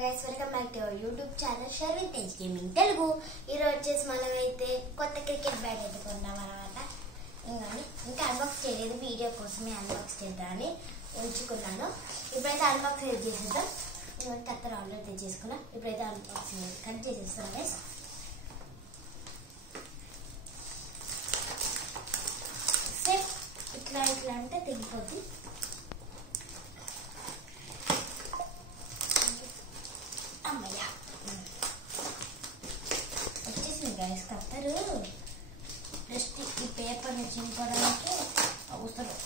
guys, welcome back to our YouTube channel Sharvin Tej Gaming Telugu. ఈ రోజు చేసి మనమైతే కొత్త క్రికెట్ బ్యాట్ అయితే కొన్నాం అన్నమాట. ఇంకా అన్బాక్స్ చేయలేదు, వీడియో కోసమే అన్బాక్స్ చేద్దామని ఉంచుకున్నాను. ఇప్పుడైతే అన్బాక్స్ చేసేద్దాం. కత్తెర ఆల్రెడీ తెచ్చేసుకున్నాం. ఇప్పుడైతే అన్బాక్సింగ్ కట్ చేసేస్తాం గైస్. సేఫ్ ఇట్లా అంటే తెగిపోద్ది. వచ్చేసింది గైస్ కత్తరు. జస్ట్ ఈ పేపర్ని చింపడానికి అవసరం.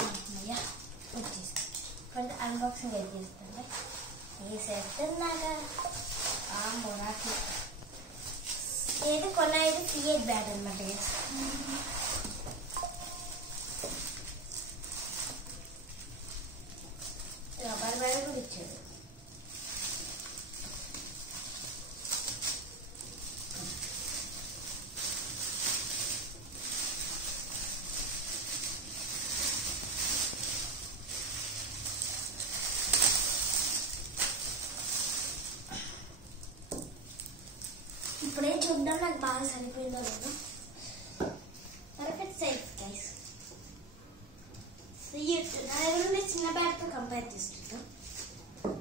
అమ్మయ్యా వచ్చేసి కొంచెం అన్బాక్సింగ్ అయితే చేస్తుంది. ఈ సెట్ నాగా మొరాకి ఏది కొన్నాయి క్రియేట్ బ్యాట్ అనమాట గైస్. రబ్బర్ బ్యాట్ కూడా ఇచ్చాడు. ఇప్పుడే చూద్దాం నాకు బాగా సరిపోయిందో లేదో. Perfect size guys. నా దగ్గర ఉండే చిన్న బ్యాట్తో కంపేర్ చేస్తున్నాం.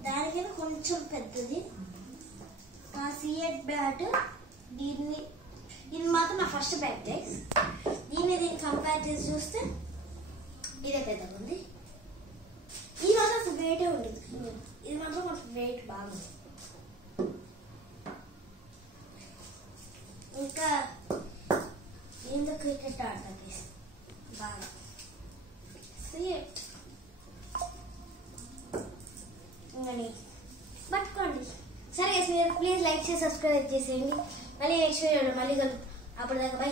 దానికైనా కొంచెం పెద్దది నా సిఎట్ బ్యాట్. దీన్ని మాత్రం నా ఫస్ట్ బ్యాట్ గైస్. దీన్ని కంపేర్ చేసి చూస్తే ఇదే పెద్దగా ఉంది. ఇది మాత్రం అసలు వెయిటే ఉండదు. ఇది మాత్రం అసలు వెయిట్ బాగుంది. ఇంకా ఏందో క్రికెట్ ఆడతా గైస్ బాగా. సిఎట్ ఇంకని పట్టుకోండి. సరే గైస్, మీరు ప్లీజ్ లైక్ చేసి సబ్స్క్రైబ్ చేసేయండి. మళ్ళీ నెక్స్ట్ వీడియోలో మళ్ళీ కలుపు. అప్పటిదాకా బై.